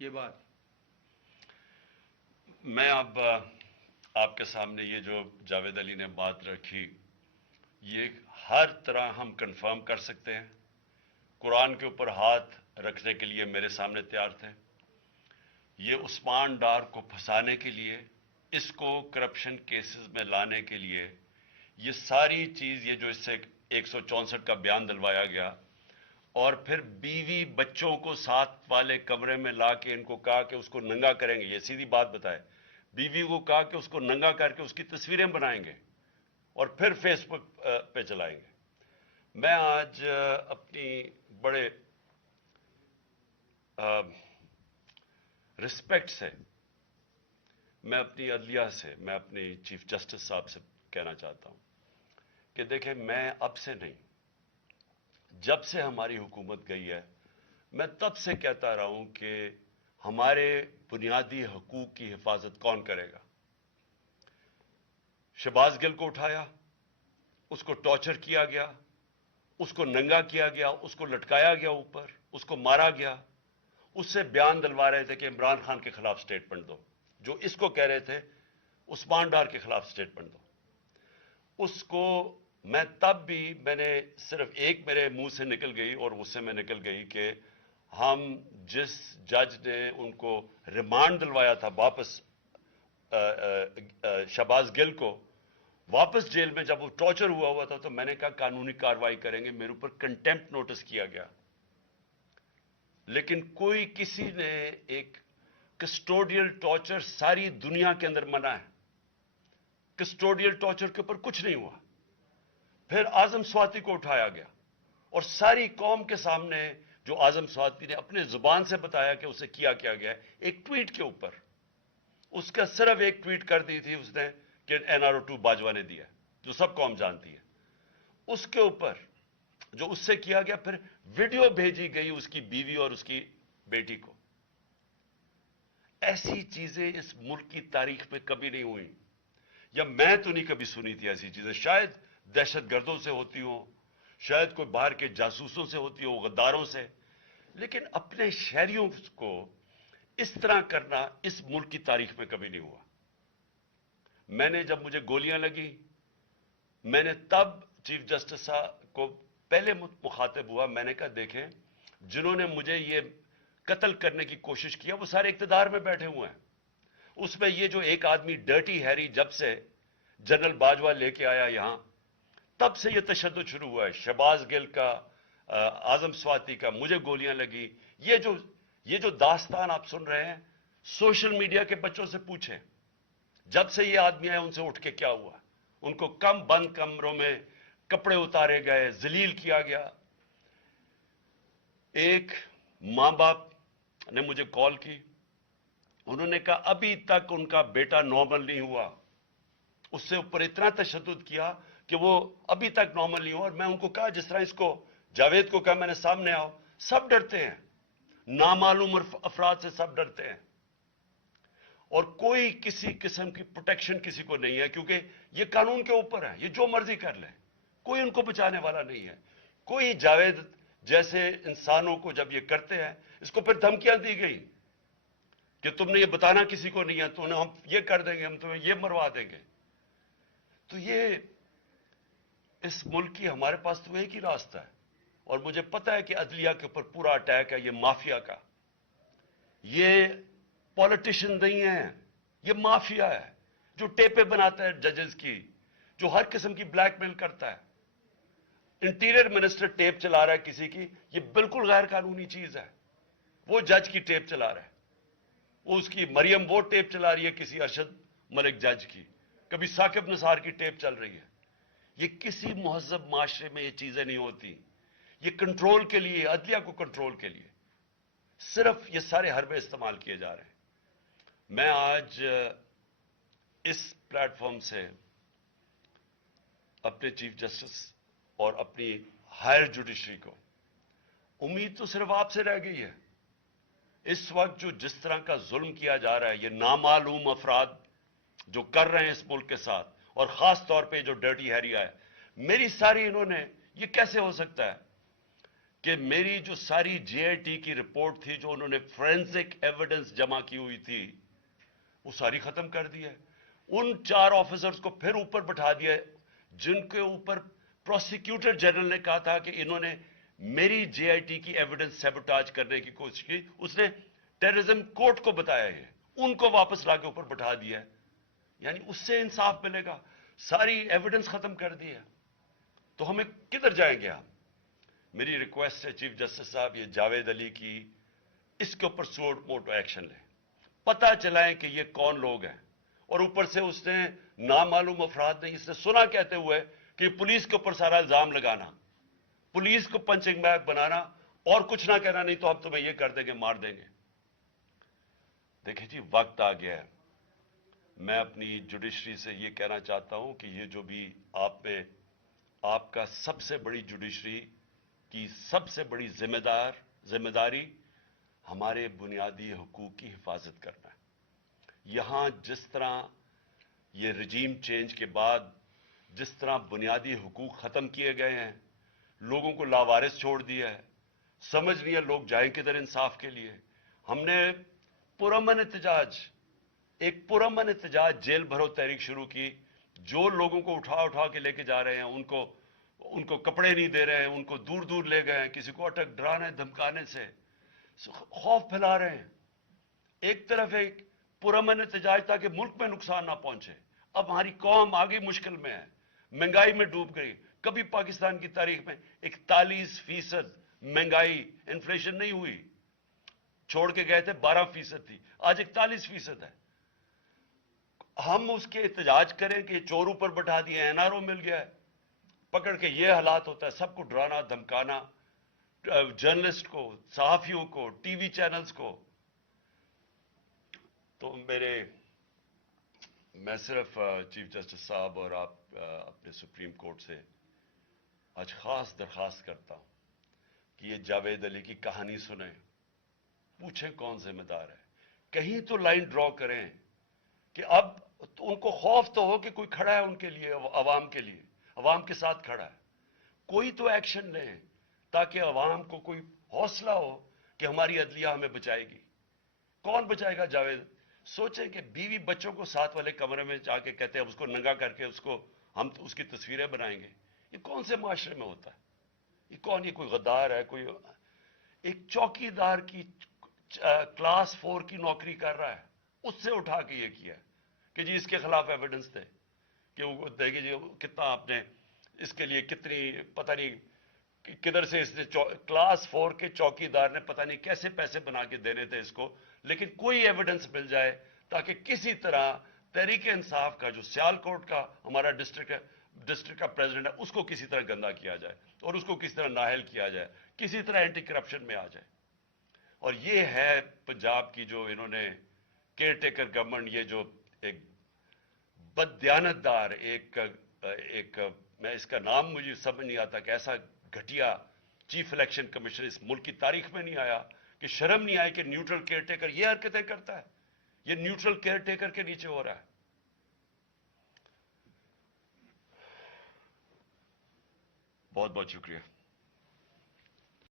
یہ بات؟ میں اب آپ کے سامنے یہ جو جاوید علی نے بات رکھی، یہ ہر طرح ہم کنفرم کر سکتے ہیں. قرآن کے اوپر ہاتھ رکھنے کے لیے میرے سامنے تیار تھے. یہ عثمان ڈار کو پھنسانے کے لیے، اس کو کرپشن کیسز میں لانے کے لیے، یہ ساری چیز، یہ جو اس سے 164 کا بیان دلوایا گیا، اور پھر بیوی بچوں کو ساتھ والے کمرے میں لا کے ان کو کہا کہ اس کو ننگا کریں گے. یہ سیدھی بات بتائے، بیوی کو کہا کہ اس کو ننگا کر کے اس کی تصویریں بنائیں گے اور پھر فیس بک پہ چلائیں گے. میں آج اپنی بڑے رسپیکٹ سے، میں اپنی عدلیہ سے، میں اپنی چیف جسٹس صاحب سے کہنا چاہتا ہوں کہ دیکھیں، میں اب سے نہیں، جب سے ہماری حکومت گئی ہے، میں تب سے کہتا رہا ہوں کہ ہمارے بنیادی حقوق کی حفاظت کون کرے گا. شہباز گل کو اٹھایا، اس کو ٹارچر کیا گیا، اس کو ننگا کیا گیا، اس کو لٹکایا گیا اوپر، اس کو مارا گیا. اس سے بیان دلوا رہے تھے کہ عمران خان کے خلاف سٹیٹمنٹ دو، جو اس کو کہہ رہے تھے عثمان ڈار کے خلاف سٹیٹمنٹ دو. اس کو میں تب بھی، میں نے صرف ایک میرے منہ سے نکل گئی اور غصے میں نکل گئی کہ ہم جس جج نے ان کو ریمانڈ دلوایا تھا واپس، شہباز گل کو واپس جیل میں، جب وہ ٹارچر ہوا تھا، تو میں نے کہا قانونی کارروائی کریں گے. میرے اوپر کنٹیمپٹ نوٹس کیا گیا، لیکن کوئی کسی نے ایک کسٹوڈیل ٹارچر ساری دنیا کے اندر منع ہے. کسٹوڈیل ٹارچر کے اوپر کچھ نہیں ہوا. پھر اعظم سواتی کو اٹھایا گیا اور ساری قوم کے سامنے جو اعظم سواتی نے اپنے زبان سے بتایا کہ اسے کیا گیا ہے، ایک ٹویٹ کے اوپر، اس کا صرف ایک ٹویٹ کر دی تھی اس نے کہ NRO2 باجوہ نے دیا، جو سب قوم جانتی ہے. اس کے اوپر جو اس سے کیا گیا، پھر ویڈیو بھیجی گئی اس کی بیوی اور اس کی بیٹی کو. ایسی چیزیں اس ملک کی تاریخ میں کبھی نہیں ہوئی، یا میں تو نہیں کبھی سنی تھی ایسی چیزیں. شاید دہشت گردوں سے ہوتی ہوں، شاید کوئی باہر کے جاسوسوں سے ہوتی ہو، غداروں سے، لیکن اپنے شہریوں کو اس طرح کرنا اس ملک کی تاریخ میں کبھی نہیں ہوا. میں نے، جب مجھے گولیاں لگی، میں نے تب چیف جسٹس صاحب کو پہلے مخاطب ہوا. میں نے کہا دیکھیں، جنہوں نے مجھے یہ قتل کرنے کی کوشش کیا وہ سارے اقتدار میں بیٹھے ہوئے ہیں. اس میں یہ جو ایک آدمی ڈرٹی ہیری جب سے جنرل باجوہ لے کے آیا یہاں، تب سے یہ تشدد شروع ہوا ہے. شہباز گل کا، اعظم سواتی کا، مجھے گولیاں لگی. یہ جو داستان آپ سن رہے ہیں، سوشل میڈیا کے بچوں سے پوچھیں، جب سے یہ آدمی آئے ان سے اٹھ کے کیا ہوا. ان کو بند کمروں میں کپڑے اتارے گئے، ذلیل کیا گیا. ایک ماں باپ نے مجھے کال کی، انہوں نے کہا ابھی تک ان کا بیٹا نارمل نہیں ہوا. اس سے اوپر اتنا تشدد کیا کہ وہ ابھی تک نارمل نہیں ہوا. اور میں ان کو کہا، جس طرح اس کو جاوید کو کہا میں نے سامنے آؤ، سب ڈرتے ہیں، نامعلوم افراد سے سب ڈرتے ہیں، اور کوئی کسی قسم کی پروٹیکشن کسی کو نہیں ہے، کیونکہ یہ قانون کے اوپر ہے، یہ جو مرضی کر لیں، کوئی ان کو بچانے والا نہیں ہے. کوئی جاوید جیسے انسانوں کو جب یہ کرتے ہیں، اس کو پھر دھمکیاں دی گئی کہ تم نے یہ بتانا کسی کو نہیں ہے، تو ہم یہ کر دیں گے، ہم تمہیں یہ مروا دیں گے. تو یہ اس ملک کی، ہمارے پاس تو ایک ہی راستہ ہے، اور مجھے پتہ ہے کہ عدلیہ کے اوپر پورا اٹیک ہے، یہ مافیا کا. یہ پولیٹیشن نہیں ہے، یہ مافیا ہے جو ٹیپیں بناتا ہے ججز کی، جو ہر قسم کی بلیک میل کرتا ہے. انٹیریئر منسٹر ٹیپ چلا رہا ہے کسی کی، یہ بالکل غیر قانونی چیز ہے. وہ جج کی ٹیپ چلا رہا ہے، وہ اس کی مریم وہ ٹیپ چلا رہی ہے کسی ارشد ملک جج کی، کبھی ثاقب نثار کی ٹیپ چل رہی ہے. یہ کسی مہذب معاشرے میں یہ چیزیں نہیں ہوتی. یہ کنٹرول کے لیے، عدلیہ کو کنٹرول کے لیے صرف یہ سارے حربے استعمال کیے جا رہے ہیں. میں آج اس پلیٹ فارم سے اپنے چیف جسٹس اور اپنی ہائر جوڈیشری کو، امید تو صرف آپ سے رہ گئی ہے. اس وقت جو جس طرح کا ظلم کیا جا رہا ہے، یہ نامعلوم افراد جو کر رہے ہیں اس ملک کے ساتھ، اور خاص طور پہ جو ڈرٹی ہیری ہے، میری ساری انہوں نے، یہ کیسے ہو سکتا ہے کہ میری جو ساری جے آئی ٹی کی رپورٹ تھی جو انہوں نے فورینسک ایویڈنس جمع کی ہوئی تھی وہ ساری ختم کر دی ہے. ان 4 آفیسرز کو پھر اوپر بٹھا دیا ہے جن کے اوپر پروسیکیوٹر جنرل نے کہا تھا کہ انہوں نے میری جے آئی ٹی کی ایویڈنس سیبوٹاج کرنے کی کوشش کی. اس نے ٹیررزم کورٹ کو بتایا ہے, ان کو واپس لا کے اوپر بٹھا دیا ہے. یعنی اس سے انصاف ملے گا, ساری ایویڈنس ختم کر دی ہے. تو ہمیں کدھر جائیں گے ہم؟ میری ریکویسٹ ہے چیف جسٹس صاحب, یہ جاوید علی کی اس کے اوپر سوٹ موٹو ایکشن لیں, پتہ چلائیں کہ یہ کون لوگ ہیں. اور اوپر سے اس نے نامعلوم افراد نے اس نے سنا کہتے ہوئے کہ پولیس کے اوپر سارا الزام لگانا, پولیس کو پنچنگ بیگ بنانا اور کچھ نہ کہنا, نہیں تو ہم تمہیں یہ کر دیں گے, مار دیں گے. دیکھیں جی وقت آ گیا ہے. میں اپنی جوڈیشری سے یہ کہنا چاہتا ہوں کہ یہ جو بھی آپ کا سب سے بڑی جوڈیشری کی سب سے بڑی ذمہ داری ہمارے بنیادی حقوق کی حفاظت کرنا ہے. یہاں جس طرح یہ رجیم چینج کے بعد جس طرح بنیادی حقوق ختم کیے گئے ہیں, لوگوں کو لاوارث چھوڑ دیا ہے, سمجھ نہیں ہے لوگ جائیں کدھر انصاف کے لیے. ہم نے ایک پرامن احتجاج جیل بھرو تحریک شروع کی. جو لوگوں کو اٹھا کے لے کے جا رہے ہیں ان کو کپڑے نہیں دے رہے ہیں, ان کو دور دور لے گئے ہیں, کسی کو اٹک ڈرانے دھمکانے سے خوف پھیلا رہے ہیں. ایک طرف ایک پرامن احتجاج تاکہ ملک میں نقصان نہ پہنچے. اب ہماری قوم آگے مشکل میں ہے, مہنگائی میں ڈوب گئی. کبھی پاکستان کی تاریخ میں 41% مہنگائی انفلیشن نہیں ہوئی, چھوڑ کے گئے تھے 12% تھی, آج 41% ہے. ہم اس کے احتجاج کریں کہ چور اوپر بٹھا دیے, این آر او مل گیا ہے, پکڑ کے یہ حالات ہوتا ہے, سب کو ڈرانا دھمکانا, جرنلسٹ کو, صحافیوں کو, ٹی وی چینلز کو. تو میں صرف چیف جسٹس صاحب اور آپ اپنے سپریم کورٹ سے آج خاص درخواست کرتا ہوں کہ یہ جاوید علی کی کہانی سنیں, پوچھیں کون ذمہ دار ہے, کہیں تو لائن ڈرا کریں کہ اب ان کو خوف تو ہو کہ کوئی کھڑا ہے ان کے لیے, عوام کے لیے, عوام کے ساتھ کھڑا ہے. کوئی تو ایکشن لیں تاکہ عوام کو کوئی حوصلہ ہو کہ ہماری عدلیہ ہمیں بچائے گی. کون بچائے گا جاوید؟ سوچیں کہ بیوی بچوں کو ساتھ والے کمرے میں جا کے کہتے ہیں اس کو ننگا کر کے ہم اس کی تصویریں بنائیں گے. یہ کون سے معاشرے میں ہوتا ہے؟ یہ کون, یہ کوئی غدار ہے؟ کوئی ایک چوکی دار کی کلاس 4 کی نوکری کر رہا ہے, اس سے اٹھا کے یہ کیا کہ جی اس کے خلاف ایویڈنس دے, کہ وہ دیکھیں جی کتنا آپ نے اس کے لیے کتنی پتہ نہیں کدھر سے اس نے کلاس 4 کے چوکی دار نے پتہ نہیں کیسے پیسے بنا کے دینے تھے اس کو, لیکن کوئی ایویڈنس مل جائے تاکہ کسی طرح تحریک انصاف کا جو سیالکوٹ کا ہمارا ڈسٹرکٹ کا پریزیڈنٹ ہے اس کو کسی طرح گندا کیا جائے اور اس کو کسی طرح نااہل کیا جائے, کسی طرح اینٹی کرپشن میں آ جائے. اور یہ ہے پنجاب کی جو انہوں نے کیئر ٹیکر گورنمنٹ, یہ جو ایک بددیانتدار ایک میں اس کا نام مجھے سمجھ نہیں آتا کہ ایسا گھٹیا چیف الیکشن کمیشن اس ملک کی تاریخ میں نہیں آیا کہ شرم نہیں آئی کہ نیوٹرل کیئر ٹیکر یہ حرکتیں کرتا ہے. یہ نیوٹرل کیئر ٹیکر کے نیچے ہو رہا ہے. بہت بہت شکریہ.